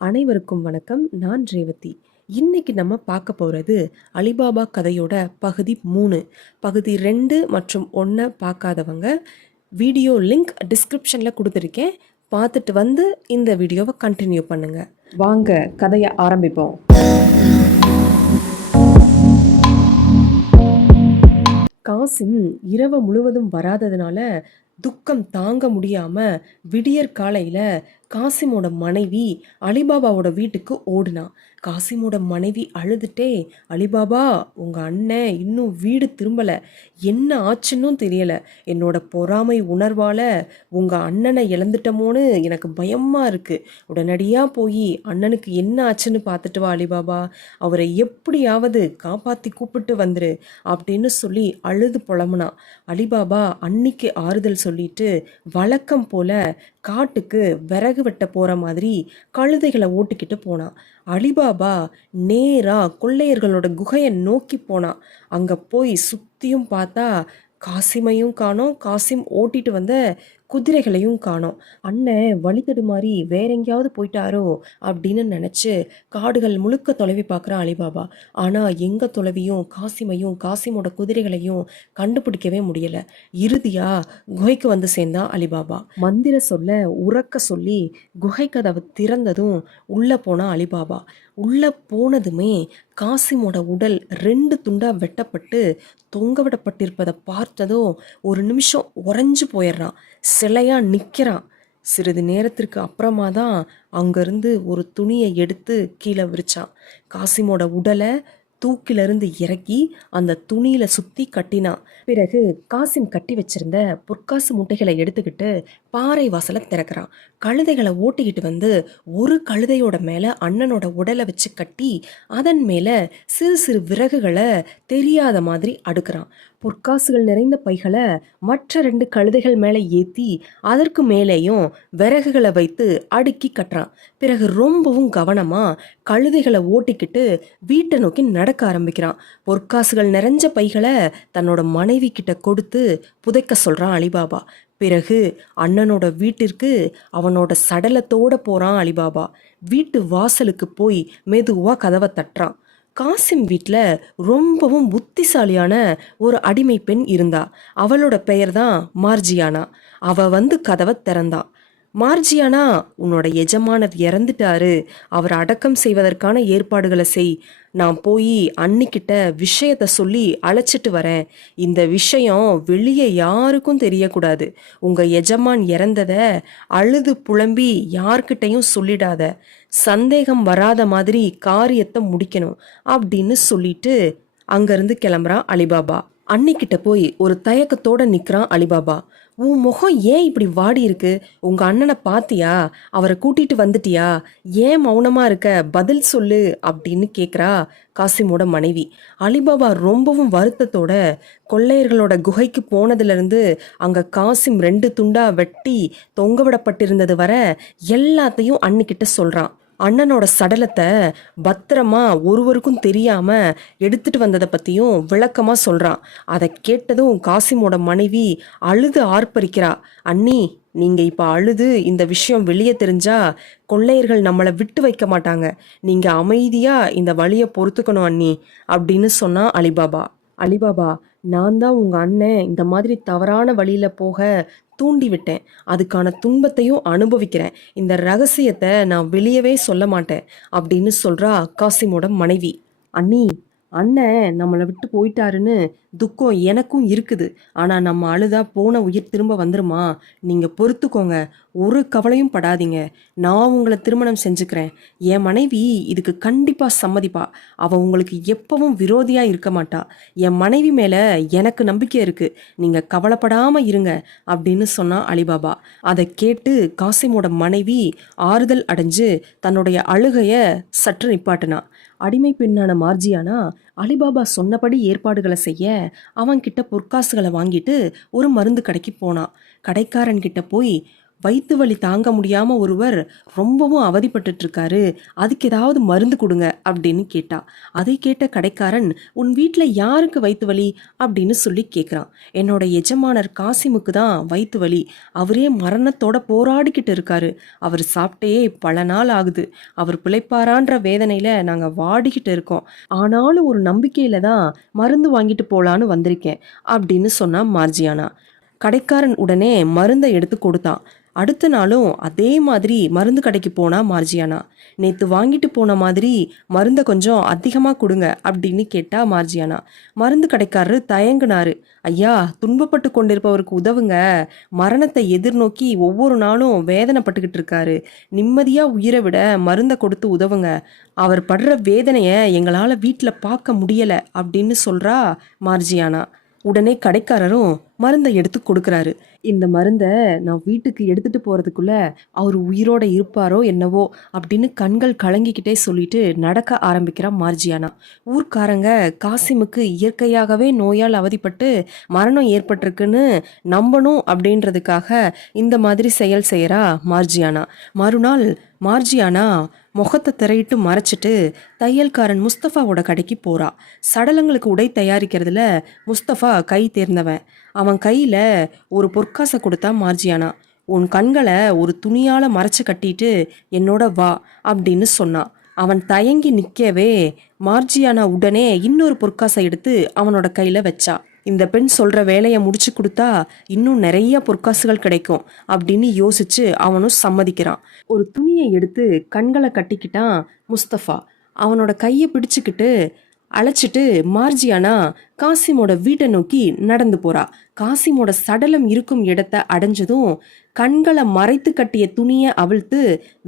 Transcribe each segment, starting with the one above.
அனைவருக்கும் வணக்கம். நான் ரேவதி. இன்னைக்கு நம்ம பார்க்க போறது அலிபாபா கதையோட பகுதி 3. பகுதி 2 மற்றும் 1 பார்க்காதவங்க வீடியோ லிங்க் டிஸ்கிரிப்ஷன்ல கொடுத்துருக்கேன். பார்த்துட்டு வந்து இந்த வீடியோவை கண்டினியூ பண்ணுங்க. வாங்க கதையை ஆரம்பிப்போம். காசிம் இரவு முழுவதும் வராததுனால துக்கம் தாங்க முடியாம விடியற் காலையில காசிமோட மனைவி அலிபாபாவோட வீட்டுக்கு ஓடுனா. காசிமோட மனைவி அழுதுட்டே, அலிபாபா, உங்க அண்ணன் இன்னும் வீடு திரும்பல, என்ன ஆச்சுன்னும் தெரியல, என்னோட பொறாமை உணர்வால உங்க அண்ணனை இழந்துட்டமோன்னு எனக்கு பயமா இருக்கு, உடனடியா போய் அண்ணனுக்கு என்ன ஆச்சுன்னு பார்த்துட்டு வா அலிபாபா, அவரை எப்படியாவது காப்பாத்தி கூப்பிட்டு வந்துரு அப்படின்னு சொல்லி அழுது புலம்புனா. அலிபாபா அன்னிக்கு ஆறுதல் சொல்லிட்டு வழக்கம் போல காட்டுக்கு விறகு வெட்ட போற மாதிரி கழுதைகளை ஓட்டிக்கிட்டு போனான். அலிபாபா நேரா கொள்ளையர்களோட குகையை நோக்கி போனான். அங்க போய் சுத்தியும் பார்த்தா காசிமையும் காணோம், காசிம் ஓட்டிட்டு வந்த குதிரைகளையும் காணோம். அண்ணன் வழி தடுமாறி வேற எங்கேயாவது போயிட்டாரோ அப்படின்னு நினச்சி காடுகள் முழுக்க தொலைவி பார்க்குறான் அலிபாபா. ஆனால் எங்கே தொலைவியும் காசிமையும் காசிமோட குதிரைகளையும் கண்டுபிடிக்கவே முடியலை. இறுதியாக குகைக்கு வந்து சேர்ந்தான் அலிபாபா. மந்திர சொல்ல உறக்க சொல்லி குகை கதவு திறந்ததும் உள்ளே போனான் அலிபாபா. உள்ளே போனதுமே காசிமோட உடல் 2 துண்டா வெட்டப்பட்டு தொங்க விடப்பட்டிருப்பதை பார்த்ததும் ஒரு நிமிஷம் உறைஞ்சு போயிடுறான், சிலையா நிற்கிறான். சிறிது நேரத்திற்கு அப்புறமா தான் அங்கேருந்து ஒரு துணியை எடுத்து கீழே விரிச்சான். காசிமோட உடலை தூக்கிலிருந்து இறக்கி அந்த துணியில சுத்தி கட்டினான். பிறகு காசிம் கட்டி வச்சிருந்த பொற்காசு முட்டைகளை எடுத்துக்கிட்டு பாறை வாசலை திறக்கிறான். கழுதைகளை ஓட்டிக்கிட்டு வந்து ஒரு கழுதையோட மேல அண்ணனோட உடலை வச்சு கட்டி அதன் மேல சிறு சிறு விறகுகளை தெரியாத மாதிரி அடுக்கிறான். பொற்காசுகள் நிறைந்த பைகளை மற்ற 2 கழுதைகள் மேலே ஏற்றி அதற்கு மேலேயும் விறகுகளை வைத்து அடுக்கி கட்டுறான். பிறகு ரொம்பவும் கவனமா கழுதைகளை ஓட்டிக்கிட்டு வீட்டை நோக்கி நடக்க ஆரம்பிக்கிறான். பொற்காசுகள் நிறைஞ்ச பைகளை தன்னோட மனைவி கிட்ட கொடுத்து புதைக்க சொல்றான் அலிபாபா. பிறகு அண்ணனோட வீட்டிற்கு அவனோட சடலத்தோட போறான் அலிபாபா. வீட்டு வாசலுக்கு போய் மெதுவா கதவை தட்டுறான். காசிம் வீட்டில் ரொம்பவும் புத்திசாலியான ஒரு அடிமை பெண் இருந்தா. அவளோட பெயர் தான் மார்ஜியானா. அவ வந்து கதவை திறந்தா. மார்ஜியானா, உன்னோட எஜமானர் இறந்துட்டாரு, அவர் அடக்கம் செய்வதற்கான ஏற்பாடுகளை செய், நான் போய் அன்னிக்கிட்ட விஷயத்த சொல்லி அழைச்சிட்டு வரேன். இந்த விஷயம் வெளியே யாருக்கும் தெரியக்கூடாது. உங்க எஜமான் இறந்தத அழுது புலம்பி யார்கிட்டையும் சொல்லிடாத, சந்தேகம் வராத மாதிரி காரியத்தை முடிக்கணும் அப்படின்னு சொல்லிட்டு அங்கிருந்து கிளம்புறான் அலிபாபா. அன்னிக்கிட்ட போய் ஒரு தயக்கத்தோட நிற்கிறான் அலிபாபா. உன் முகம் ஏன் இப்படி வாடி இருக்கு? உங்க அண்ணனை பாத்தியா? அவரை கூட்டிட்டு வந்துட்டியா? ஏன் மௌனமா இருக்க? பதில் சொல்லு அப்படின்னு கேட்குறா காசிமோட மனைவி. அலிபாபா ரொம்பவும் வருத்தத்தோட கொள்ளையர்களோட குகைக்கு போனதுலேருந்து அங்கே காசிம் 2 துண்டா வெட்டி தொங்க விடப்பட்டிருந்தது வர எல்லாத்தையும் அன்னிக்கிட்ட சொல்கிறான். அண்ணனோட சடலத்தை பத்திரமா ஒருவருக்கும் தெரியாம எடுத்துட்டு வந்ததை பத்தியும் விளக்கமா சொல்றான். அதை கேட்டதும் காசிமோட மனைவி அழுது ஆர்ப்பரிக்கிறா. அண்ணி, நீங்க இப்ப அழுது இந்த விஷயம் வெளியே தெரிஞ்சா கொள்ளையர்கள் நம்மளை விட்டு வைக்க மாட்டாங்க, நீங்க அமைதியா இந்த வழியை பொறுத்துக்கணும் அண்ணி அப்படின்னு சொன்னா அலிபாபா. அலிபாபா, நான் தான் உங்க அண்ணன் இந்த மாதிரி தவறான வழியில போக தூண்டி விட்டேன், அதுக்கான துன்பத்தையும் அனுபவிக்கிறேன், இந்த ரகசியத்தை நான் வெளியவே சொல்ல மாட்டேன் அப்படின்னு சொல்றா காசிமோட மனைவி. அண்ணி, அண்ணன் நம்மளை விட்டு போயிட்டாருன்னு துக்கம் எனக்கும் இருக்குது, ஆனால் நம்ம அழுதா போன உயிர் திரும்ப வந்துருமா? நீங்கள் பொறுத்துக்கோங்க, ஒரு கவலையும் படாதீங்க, நான் உங்களை திருமணம் செஞ்சுக்கிறேன், என் மனைவி இதுக்கு கண்டிப்பாக சம்மதிப்பா, அவள் உங்களுக்கு எப்பவும் விரோதியாக இருக்க மாட்டா, என் மனைவி மேலே எனக்கு நம்பிக்கை இருக்குது, நீங்கள் கவலைப்படாமல் இருங்க அப்படின்னு சொன்னா அலிபாபா. அதை கேட்டு காசிமோட மனைவி ஆறுதல் அடைஞ்சு தன்னுடைய அழுகையை சற்று நிப்பாட்டினா. அடிமை பெண்ணான மார்ஜியானா அலிபாபா சொன்னபடி ஏற்பாடுகளை செய்ய அவன்கிட்ட பொற்காசுகளை வாங்கிட்டு ஒரு மருந்து கடைக்கு போனான். கடைக்காரன் கிட்ட போய் வயிற்று வலி தாங்க முடியாம ஒருவர் ரொம்பவும் அவதிப்பட்டுட்டு இருக்காரு, அதுக்கு ஏதாவது மருந்து கொடுங்க அப்படின்னு கேட்டா. அதை கேட்ட கடைக்காரன், உன் வீட்டில் யாருக்கு வயிற்று வலி அப்படின்னு சொல்லி கேட்குறான். என்னோட எஜமானர் காசிமுக்கு தான் வயிற்று வலி, அவரே மரணத்தோட போராடிக்கிட்டு இருக்காரு, அவர் சாப்பிட்டே பல நாள் ஆகுது, அவர் பிழைப்பாரான்ற வேதனையில நாங்கள் வாடிக்கிட்டு இருக்கோம், ஆனாலும் ஒரு நம்பிக்கையில தான் மருந்து வாங்கிட்டு போலான்னு வந்திருக்கேன் அப்படின்னு சொன்னா மார்ஜியானா. கடைக்காரன் உடனே மருந்தை எடுத்து கொடுத்தான். அடுத்த நாளும் அதே மாதிரி மருந்து கடைக்கு போனா மார்ஜியானா. நேற்று வாங்கிட்டு போன மாதிரி மருந்தை கொஞ்சம் அதிகமாக கொடுங்க அப்படின்னு கேட்டா மார்ஜியானா. மருந்து கடைக்காரரு தயங்குனாரு. ஐயா, துன்பப்பட்டு கொண்டிருப்பவருக்கு உதவுங்க, மரணத்தை எதிர்நோக்கி ஒவ்வொரு நாளும் வேதனைப்பட்டுக்கிட்டு இருக்காரு, நிம்மதியாக உயிரை விட மருந்தை கொடுத்து உதவுங்க, அவர் படுற வேதனையை எங்களால் வீட்டில் பார்க்க முடியலை அப்படின்னு சொல்கிறா மார்ஜியானா. உடனே கடைக்காரரும் மருந்தை எடுத்து கொடுக்குறாரு. இந்த மருந்தை நான் வீட்டுக்கு எடுத்துட்டு போறதுக்குள்ள அவர் உயிரோட இருப்பாரோ என்னவோ அப்படின்னு கண்கள் கலங்கிக்கிட்டே சொல்லிட்டு நடக்க ஆரம்பிக்கிறா மார்ஜியானா. ஊர்க்காரங்க காசிமுக்கு இயற்கையாகவே நோயால் அவதிப்பட்டு மரணம் ஏற்பட்டிருக்குன்னு நம்பணும் அப்படின்றதுக்காக இந்த மாதிரி செயல் செய்யறா மார்ஜியானா. மறுநாள் மார்ஜியானா முகத்தை திரையிட்டு மறைச்சிட்டு தையல்காரன் முஸ்தஃபாவோட கடைக்கு போறா. சடலங்களுக்கு உடை தயாரிக்கிறதுல முஸ்தஃபா கை தேர்ந்தவன். அவன் கையில ஒரு பொற்காசை கொடுத்தா மார்ஜியானா. உன் கண்களை ஒரு துணியால மறைச்சு கட்டிட்டு என்னோட வா அப்படின்னு சொன்னான். அவன் தயங்கி நிற்கவே மார்ஜியானா உடனே இன்னொரு பொற்காசை எடுத்து அவனோட கையில வச்சா. இந்த பெண் சொல்ற வேலையை முடிச்சு கொடுத்தா இன்னும் நிறைய பொற்காசுகள் கிடைக்கும் அப்படின்னு யோசிச்சு அவனும் சம்மதிக்கிறான். ஒரு துணியை எடுத்து கண்களை கட்டிக்கிட்டான் முஸ்தஃபா. அவனோட கையை பிடிச்சுக்கிட்டு அழைச்சிட்டு மார்ஜியானா காசிமோட வீட்டை நோக்கி நடந்து போறா. காசிமோட சடலம் இருக்கும் இடத்த அடைஞ்சதும் கண்களை மறைத்து கட்டிய துணியை அவிழ்த்து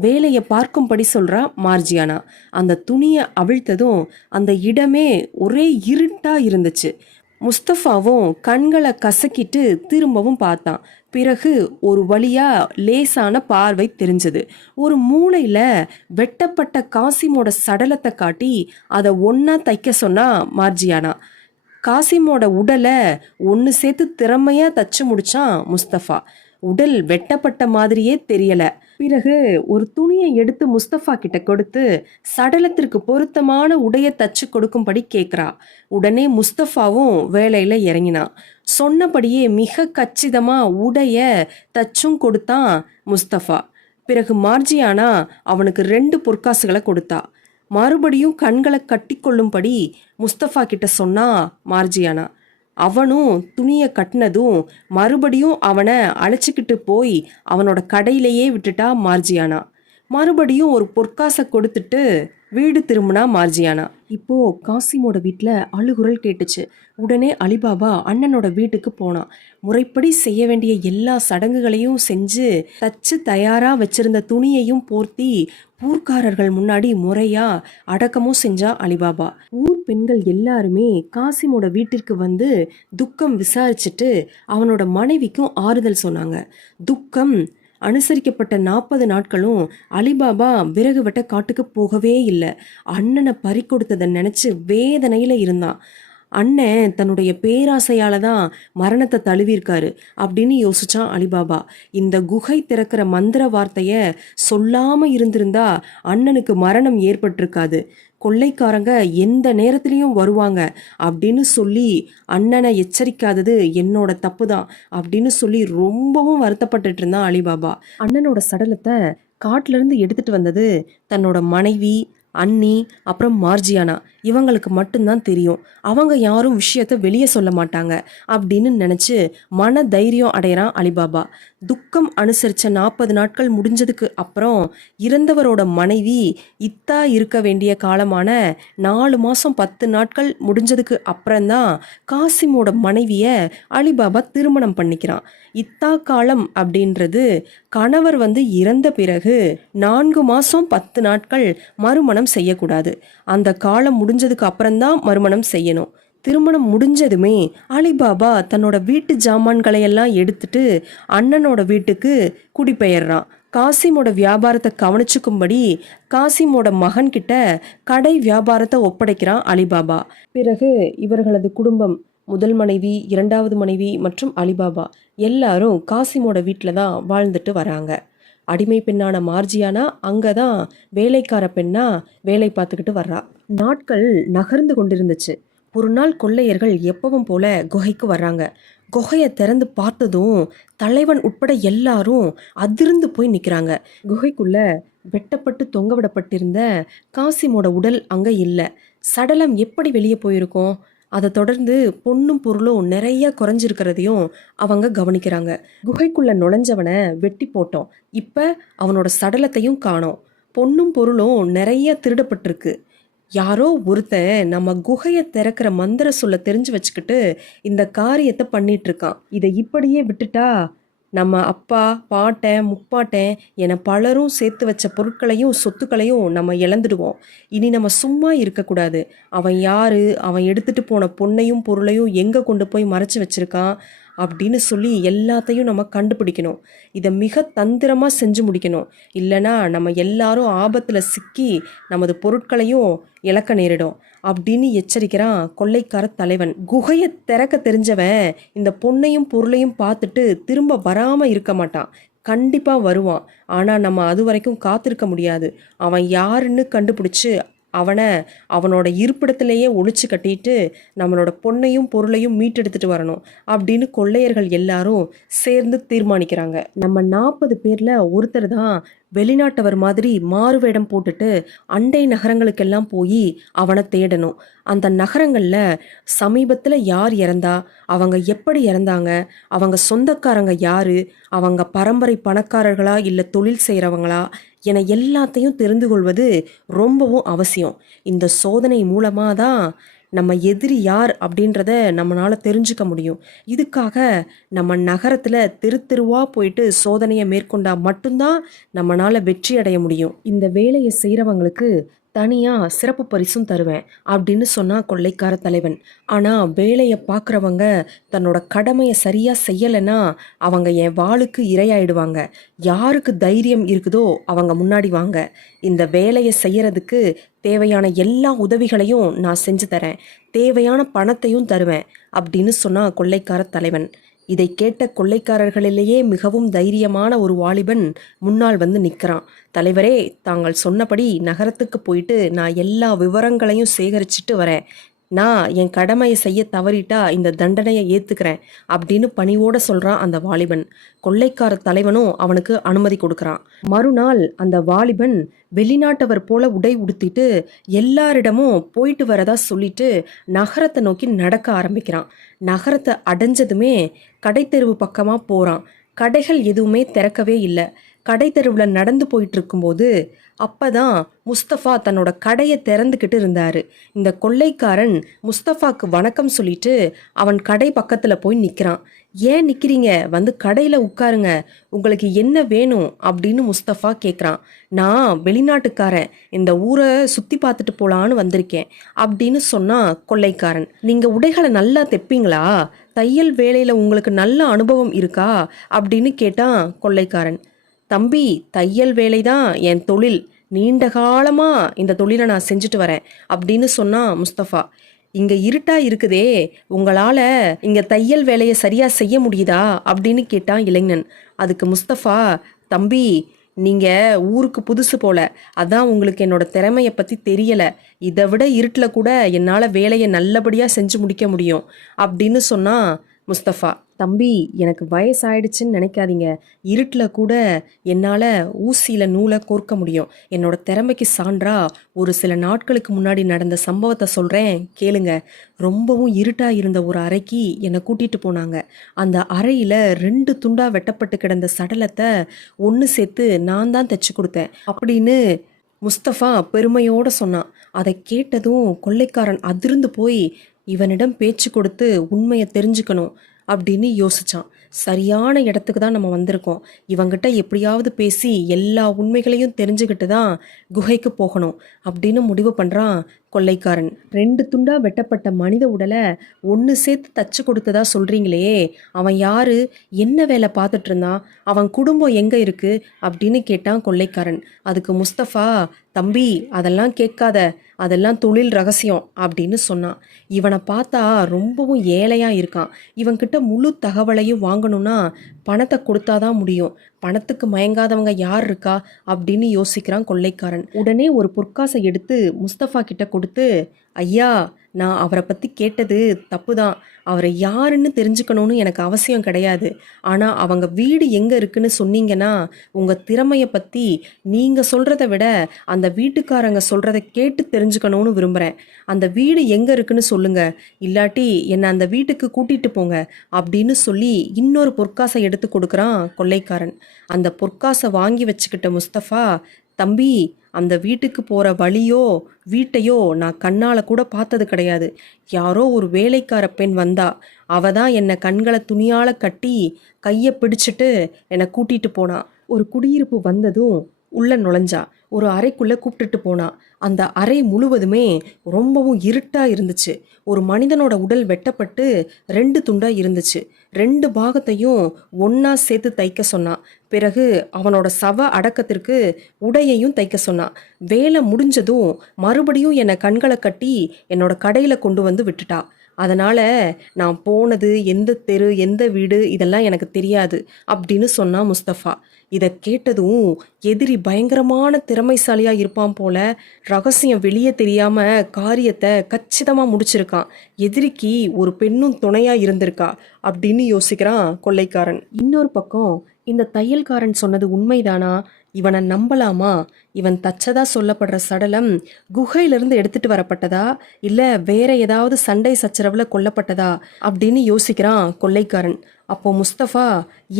வேலையை பார்க்கும்படி சொல்றா மார்ஜியானா. அந்த துணியை அவிழ்த்ததும் அந்த இடமே ஒரே இருட்டா இருந்துச்சு. முஸ்தஃபாவும் கண்களை கசக்கிட்டு திரும்பவும் பார்த்தான். பிறகு ஒரு வழியா லேசான பார்வை தெரிஞ்சது. ஒரு மூளையில வெட்டப்பட்ட காசிமோட சடலத்தை காட்டி அதை ஒன்னா தைக்க சொன்னா மார்ஜியானா. காசிமோட உடலை ஒன்று சேர்த்து திறமையா தச்சு முடிச்சான் முஸ்தஃபா. உடல் வெட்டப்பட்ட மாதிரியே தெரியல. பிறகு ஒரு துணியை எடுத்து முஸ்தஃபா கிட்ட கொடுத்து சடலத்திற்கு பொருத்தமான உடைய தச்சு கொடுக்கும்படி கேட்குறா. உடனே முஸ்தஃபாவும் வேலையில இறங்கினான். சொன்னபடியே மிக கச்சிதமா உடைய தச்சும் கொடுத்தான் முஸ்தஃபா. பிறகு மார்ஜியானா அவனுக்கு 2 பொற்காசுகளை கொடுத்தா. மறுபடியும் கண்களை கட்டி கொள்ளும்படி முஸ்தஃபா கிட்ட சொன்னா மார்ஜியானா. அவனும் துணியை கட்டினதும் மறுபடியும் அவனை அழைச்சிக்கிட்டு போய் அவனோட கடையிலேயே விட்டுட்டா மார்ஜியானா. மறுபடியும் ஒரு பொற்காசை கொடுத்துட்டு வீடு திரும்பினா மார்ஜியானா. இப்போ காசிமோட வீட்டில் அழுகுரல் கேட்டுச்சு. உடனே அலிபாபா அண்ணனோட வீட்டுக்கு போனான். முறைப்படி செய்ய வேண்டிய எல்லா சடங்குகளையும் செஞ்சு தச்சு தயாரா வச்சிருந்த துணியையும் போர்த்தி ஊர்க்காரர்கள் முன்னாடி முறையா அடக்கமும் செஞ்சா அலிபாபா. ஊர் பெண்கள் எல்லாருமே காசிமோட வீட்டிற்கு வந்து துக்கம் விசாரிச்சுட்டு அவனோட மனைவிக்கும் ஆறுதல் சொன்னாங்க. துக்கம் அனுசரிக்கப்பட்ட 40 நாட்களும் அலிபாபா விறகு வெட்ட காட்டுக்கு போகவே இல்லை. அண்ணனை பறி கொடுத்ததை நினைச்சு வேதனையில இருந்தான். அண்ணன் தன்னுடைய பேராசையால தான் மரணத்தை தழுவிருக்காரு அப்படின்னு யோசிச்சான் அலிபாபா. இந்த குகை திறக்கிற மந்திர வார்த்தைய சொல்லாம இருந்திருந்தா அண்ணனுக்கு மரணம் ஏற்பட்டிருக்காது. கொள்ளைக்காரங்க எந்த நேரத்திலையும் வருவாங்க அப்படின்னு சொல்லி அண்ணனை எச்சரிக்காதது என்னோட தப்பு தான் அப்படின்னு சொல்லி ரொம்பவும் வருத்தப்பட்டுட்டு இருந்தான் அலிபாபா. அண்ணனோட சடலத்தை காட்டுல இருந்து எடுத்துட்டு வந்தது தன்னோட மனைவி, அண்ணி, அப்புறம் மார்ஜியானா இவங்களுக்கு மட்டும்தான் தெரியும். அவங்க யாரும் விஷயத்த வெளியே சொல்ல மாட்டாங்க அப்படின்னு நினச்சி மன தைரியம் அடைகிறான் அலிபாபா. துக்கம் அனுசரித்த 40 நாட்கள் முடிஞ்சதுக்கு அப்புறம் இறந்தவரோட மனைவி இத்தா இருக்க வேண்டிய காலமான 4 மாதம் 10 நாட்கள் முடிஞ்சதுக்கு அப்புறம்தான் காசிமோட மனைவியை அலிபாபா திருமணம் பண்ணிக்கிறான். இத்தா காலம் அப்படின்றது கணவர் இறந்த பிறகு 4 மாதம் 10 நாட்கள் மறுமணம் செய்யக்கூடாது. அந்த காலம் முடிஞ்சதுக்கு அப்புறம்தான் மறுமணம் செய்யணும். திருமணம் முடிஞ்சதுமே அலிபாபா தன்னோட வீட்டு ஜாமான்களை எல்லாம் எடுத்துட்டு அண்ணனோட வீட்டுக்கு குடிபெயர்றான். காசிமோட வியாபாரத்தை கவனிச்சுக்கும்படி காசிமோட மகன்கிட்ட கடை வியாபாரத்தை ஒப்படைக்கிறான் அலிபாபா. பிறகு இவர்களது குடும்பம் முதல் மனைவி, இரண்டாவது மனைவி மற்றும் அலிபாபா எல்லாரும் காசிமோட வீட்டில் தான் வாழ்ந்துட்டு வராங்க. அடிமை பெண்ணான மார்ஜியானா அங்கே தான் வேலைக்கார பெண்ணா வேலை பார்த்துக்கிட்டு வர்றா. நாட்கள் நகர்ந்து கொண்டிருந்துச்சு. ஒரு நாள் கொள்ளையர்கள் எப்பவும் போல குகைக்கு வர்றாங்க. குகையை திறந்து பார்த்ததும் தலைவன் உட்பட எல்லாரும் அதிர்ந்து போய் நிற்கிறாங்க. குகைக்குள்ள வெட்டப்பட்டு தொங்க விடப்பட்டிருந்த காசிமோட உடல் அங்கே இல்லை. சடலம் எப்படி வெளியே போயிருக்கோம்? அதை தொடர்ந்து பொண்ணும் பொருளும் நிறைய குறைஞ்சிருக்கிறதையும் அவங்க கவனிக்கிறாங்க. குகைக்குள்ள நுழைஞ்சவனை வெட்டி போட்டோம். இப்போ அவனோட சடலத்தையும் காணோம். பொண்ணும் பொருளும் நிறைய திருடப்பட்டிருக்கு. யாரோ ஒருத்தன் நம்ம குகையை திறக்கிற மந்திர சொல்ல தெரிஞ்சு வச்சுக்கிட்டு இந்த காரியத்தை பண்ணிட்டு இருக்கான். இதை இப்படியே விட்டுட்டா நம்ம அப்பா, பாட்டன், முப்பாட்டன் என பலரும் சேர்த்து வச்ச பொருட்களையும் சொத்துக்களையும் நம்ம இழந்துடுவோம். இனி நம்ம சும்மா இருக்கக்கூடாது. அவன் யாரு, அவன் எடுத்துட்டு போன பொண்ணையும் பொருளையும் எங்கே கொண்டு போய் மறைச்சு வச்சிருக்கான் அப்படின்னு சொல்லி எல்லாத்தையும் நம்ம கண்டுபிடிக்கணும். இதை மிக தந்திரமாக செஞ்சு முடிக்கணும். இல்லைனா நம்ம எல்லாரும் ஆபத்தில் சிக்கி நமது பொருட்களையும் இழக்க நேரிடும் அப்படின்னு எச்சரிக்கிறான் கொள்ளைக்கார தலைவன். குகையை திறக்க தெரிஞ்சவன் இந்த பொண்ணையும் பொருளையும் பார்த்துட்டு திரும்ப வராமல் இருக்க மாட்டான். கண்டிப்பாக வருவான். ஆனால் நம்ம அது வரைக்கும் காத்திருக்க முடியாது. அவன் யாருன்னு கண்டுபிடிச்சு அவனை அவனோட இருப்பிடத்திலேயே ஒழிச்சு கட்டிட்டு நம்மளோட பொண்ணையும் பொருளையும் மீட்டெடுத்துட்டு வரணும் அப்படின்னு கொள்ளையர்கள் எல்லாரும் சேர்ந்து தீர்மானிக்கிறாங்க. நம்ம 40 பேரில் ஒருத்தர் தான் வெளிநாட்டவர் மாதிரி மாறுவேடம் போட்டுட்டு அண்டை நகரங்களுக்கெல்லாம் போய் அவனை தேடணும். அந்த நகரங்களில் சமீபத்தில் யார் இறந்தா, அவங்க எப்படி இறந்தாங்க, அவங்க சொந்தக்காரங்க யாரு, அவங்க பரம்பரை பணக்காரர்களா இல்லை தொழில் செய்கிறவங்களா என எல்லாத்தையும் தெரிந்து கொள்வது ரொம்பவும் அவசியம். இந்த சோதனை மூலமாக தான் நம்ம எதிரி யார் அப்படின்றத நம்மளால் தெரிஞ்சுக்க முடியும். இதுக்காக நம்ம நகரத்தில் தெரு தெருவாக போயிட்டு சோதனையை மேற்கொண்டா மட்டும்தான் நம்மளால் வெற்றி அடைய முடியும். இந்த வேலையை செய்கிறவங்களுக்கு தனியாக சிறப்பு பரிசும் தருவேன் அப்படின்னு சொன்னால் கொள்ளைக்கார தலைவன். ஆனால் வேலையை பார்க்குறவங்க தன்னோட கடமையை சரியாக செய்யலைன்னா அவங்க என் வாளுக்கு இரையாயிடுவாங்க. யாருக்கு தைரியம் இருக்குதோ அவங்க முன்னாடி வாங்க. இந்த வேலையை செய்யறதுக்கு தேவையான எல்லா உதவிகளையும் நான் செஞ்சு தரேன். தேவையான பணத்தையும் தருவேன் அப்படின்னு சொன்னால் கொள்ளைக்கார தலைவன். இதை கேட்ட கொள்ளைக்காரர்களிலேயே மிகவும் தைரியமான ஒரு வாலிபன் முன்னால் வந்து நிற்கிறான். தலைவரே, தாங்கள் சொன்னபடி நகரத்துக்கு போயிட்டு நான் எல்லா விவரங்களையும் சேகரிச்சுட்டு வரேன். நான் என் கடமையை செய்ய தவறிட்டா இந்த தண்டனையை ஏற்றுக்கிறேன் அப்படின்னு பணிவோட சொல்கிறான் அந்த வாலிபன். கொள்ளைக்கார தலைவனும் அவனுக்கு அனுமதி கொடுக்குறான். மறுநாள் அந்த வாலிபன் வெளிநாட்டவர் போல உடை உடுத்திட்டு எல்லாரிடமும் போயிட்டு வரதா சொல்லிட்டு நகரத்தை நோக்கி நடக்க ஆரம்பிக்கிறான். நகரத்தை அடைஞ்சதுமே கடை தெருவு பக்கமாக போகிறான். கடைகள் எதுவுமே திறக்கவே இல்லை. கடை தெருவில் நடந்து போயிட்டு இருக்கும்போது அப்பதான் முஸ்தபா தன்னோட கடையை திறந்துக்கிட்டு இருந்தாரு. இந்த கொள்ளைக்காரன் முஸ்தபாக்கு வணக்கம் சொல்லிட்டு அவன் கடை பக்கத்துல போய் நிக்கிறான். ஏன் நிக்கிறீங்க, வந்து கடையில உட்காருங்க, உங்களுக்கு என்ன வேணும் அப்படின்னு முஸ்தபா கேட்குறான். நான் வெளிநாட்டுக்காரன், இந்த ஊரை சுத்தி பார்த்துட்டு போலான்னு வந்திருக்கேன் அப்படின்னு சொன்னா கொள்ளைக்காரன். நீங்க உடைகளை நல்லா தைப்பீங்களா, தையல் வேலையில உங்களுக்கு நல்ல அனுபவம் இருக்கா அப்படின்னு கேட்டான் கொள்ளைக்காரன். தம்பி, தையல் வேலை தான் என் தொழில், நீண்ட காலமாக இந்த தொழிலை நான் செஞ்சுட்டு வரேன் அப்படின்னு சொன்னான் முஸ்தபா. இங்கே இருட்டா இருக்குதே, உங்களால் இங்கே தையல் வேலையை சரியாக செய்ய முடியுதா அப்படின்னு கேட்டான் இளைஞன். அதுக்கு முஸ்தபா, தம்பி நீங்கள் ஊருக்கு புதுசு போல, அதான் உங்களுக்கு என்னோட திறமையை பற்றி தெரியலை, இதை விட இருட்டில் கூட என்னால் வேலையை நல்லபடியாக செஞ்சு முடிக்க முடியும் அப்படின்னு சொன்னான் முஸ்தபா. தம்பி, எனக்கு வயசாயிடுச்சுன்னு நினைக்காதீங்க, இருட்டில் கூட என்னால் ஊசியில் நூலை கோர்க்க முடியும். என்னோட திறமைக்கு சான்றா ஒரு சில நாட்களுக்கு முன்னாடி நடந்த சம்பவத்தை சொல்கிறேன் கேளுங்க. ரொம்பவும் இருட்டாக இருந்த ஒரு அறைக்கு என்னை கூட்டிகிட்டு போனாங்க. அந்த அறையில் 2 துண்டாக வெட்டப்பட்டு கிடந்த சடலத்தை ஒன்று சேர்த்து நான் தான் தைச்சு கொடுத்தேன் அப்படின்னு முஸ்தபா பெருமையோடு சொன்னான். அதை கேட்டதும் கொள்ளைக்காரன் அதிர்ந்து போய் இவனிடம் பேச்சு கொடுத்து உண்மையை தெரிஞ்சுக்கணும் அப்படின்னு யோசிச்சான். சரியான இடத்துக்கு தான் நம்ம வந்திருக்கோம், இவங்கிட்ட எப்படியாவது பேசி எல்லா உண்மைகளையும் தெரிஞ்சுக்கிட்டு தான் குகைக்கு போகணும் அப்படின்னு முடிவு பண்ணுறான் கொள்ளைக்காரன். 2 துண்டா வெட்டப்பட்ட மனித உடலை ஒன்று சேர்த்து தச்சு கொடுத்ததா சொல்றீங்களே, அவன் யாரு? என்ன வேலை பார்த்துட்டு இருந்தான்? அவன் குடும்பம் எங்க இருக்கு? அப்படின்னு கேட்டான் கொள்ளைக்காரன். அதுக்கு முஸ்தபா, தம்பி அதெல்லாம் கேட்காத, அதெல்லாம் தொழில் ரகசியம் அப்படின்னு சொன்னான். இவனை பார்த்தா ரொம்பவும் ஏழையா இருக்கான். இவன்கிட்ட முழு தகவலையும் வாங்கணும்னா பணத்தை கொடுத்தாதான் முடியும். பணத்துக்கு மயங்காதவங்க யார் இருக்கா அப்படின்னு யோசிக்கிறான் கொள்ளைக்காரன். உடனே ஒரு பொற்காசை எடுத்து முஸ்தபா கிட்ட கொடுத்து, ஐயா, நான் அவரை பற்றி கேட்டது தப்பு தான். அவரை யாருன்னு தெரிஞ்சுக்கணும்னு எனக்கு அவசியம் கிடையாது. ஆனால் அவங்க வீடு எங்கே இருக்குன்னு சொன்னீங்கன்னா உங்கள் திறமையை பற்றி நீங்கள் சொல்கிறத விட அந்த வீட்டுக்காரங்க சொல்கிறத கேட்டு தெரிஞ்சுக்கணும்னு விரும்புகிறேன். அந்த வீடு எங்கே இருக்குன்னு சொல்லுங்கள், இல்லாட்டி என்னை அந்த வீட்டுக்கு கூட்டிகிட்டு போங்க அப்படின்னு சொல்லி இன்னொரு பொற்காசை எடுத்து கொடுக்குறான் கொள்ளைக்காரன். அந்த பொற்காசை வாங்கி வச்சுக்கிட்ட முஸ்தபா, தம்பி, அந்த வீட்டுக்கு போகிற வழியோ வீட்டையோ நான் கண்ணால் கூட பார்த்தது கிடையாது. யாரோ ஒரு வேலைக்கார பெண் வந்தா, அவ தான் என்னை கண்களை துணியால் கட்டி கையை பிடிச்சிட்டு என்னை கூட்டிகிட்டு போனா. ஒரு குடியிருப்பு வந்ததும் உள்ள நுழைஞ்சா. ஒரு அறைக்குள்ளே கூப்பிட்டுட்டு போனா. அந்த அறை முழுவதுமே ரொம்பவும் இருட்டாக இருந்துச்சு. ஒரு மனிதனோட உடல் வெட்டப்பட்டு 2 துண்டாக இருந்துச்சு. 2 பாகத்தையும் ஒன்றா சேர்த்து தைக்க சொன்னான். பிறகு அவனோட சவ அடக்கத்திற்கு உடையையும் தைக்க சொன்னான். வேலை முடிஞ்சதும் மறுபடியும் என்னை கண்களை கட்டி என்னோட கடையில் கொண்டு வந்து விட்டுட்டா. அதனால் நான் போனது எந்த தெரு எந்த வீடு இதெல்லாம் எனக்கு தெரியாது அப்படின்னு சொன்னான் முஸ்தபா. இதை கேட்டதும் எதிரி பயங்கரமான திறமைசாலியாக இருப்பான் போல, ரகசியம் வெளியே தெரியாமல் காரியத்தை கச்சிதமாக முடிச்சிருக்கான். எதிரிக்கு ஒரு பெண்ணும் துணையாக இருந்திருக்கா அப்படின்னு யோசிக்கிறான் கொள்ளைக்காரன். இன்னொரு பக்கம், இந்த தையல்காரன் சொன்னது உண்மைதானா? இவனை நம்பலாமா? இவன் தச்சதா சொல்லப்படுற சடலம் குகையிலிருந்து எடுத்துட்டு வரப்பட்டதா, இல்லை வேற ஏதாவது சண்டை சச்சரவுல கொல்லப்பட்டதா அப்படின்னு யோசிக்கிறான் கொள்ளைக்காரன். அப்போ முஸ்தபா,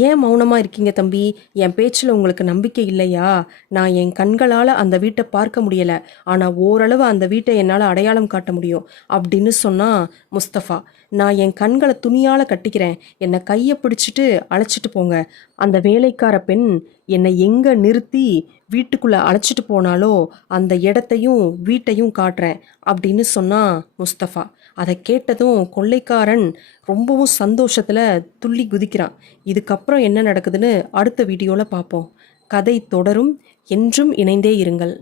ஏன் மௌனமா இருக்கீங்க தம்பி? என் பேச்சில் உங்களுக்கு நம்பிக்கை இல்லையா? நான் என் கண்களால் அந்த வீட்டை பார்க்க முடியலை, ஆனால் ஓரளவு அந்த வீட்டை என்னால் அடையாளம் காட்ட முடியும் அப்படின்னு சொன்னான் முஸ்தபா. நான் என் கண்களை துணியால் கட்டிக்கிறேன், என்னை கையை பிடிச்சிட்டு அழைச்சிட்டு போங்க. அந்த வேலைக்கார பெண் என்னை எங்கே நிறுத்தி வீட்டுக்குள்ளே அழைச்சிட்டு போனாலோ அந்த இடத்தையும் வீட்டையும் காட்டுறேன் அப்படின்னு சொன்னான் முஸ்தபா. அதை கேட்டதும் கொள்ளைக்காரன் ரொம்பவும் சந்தோஷத்தில் துள்ளி குதிக்கிறான். இதுக்கப்புறம் என்ன நடக்குதுன்னு அடுத்த வீடியோவில் பார்ப்போம். கதை தொடரும். என்றும் இணைந்தே இருங்கள்.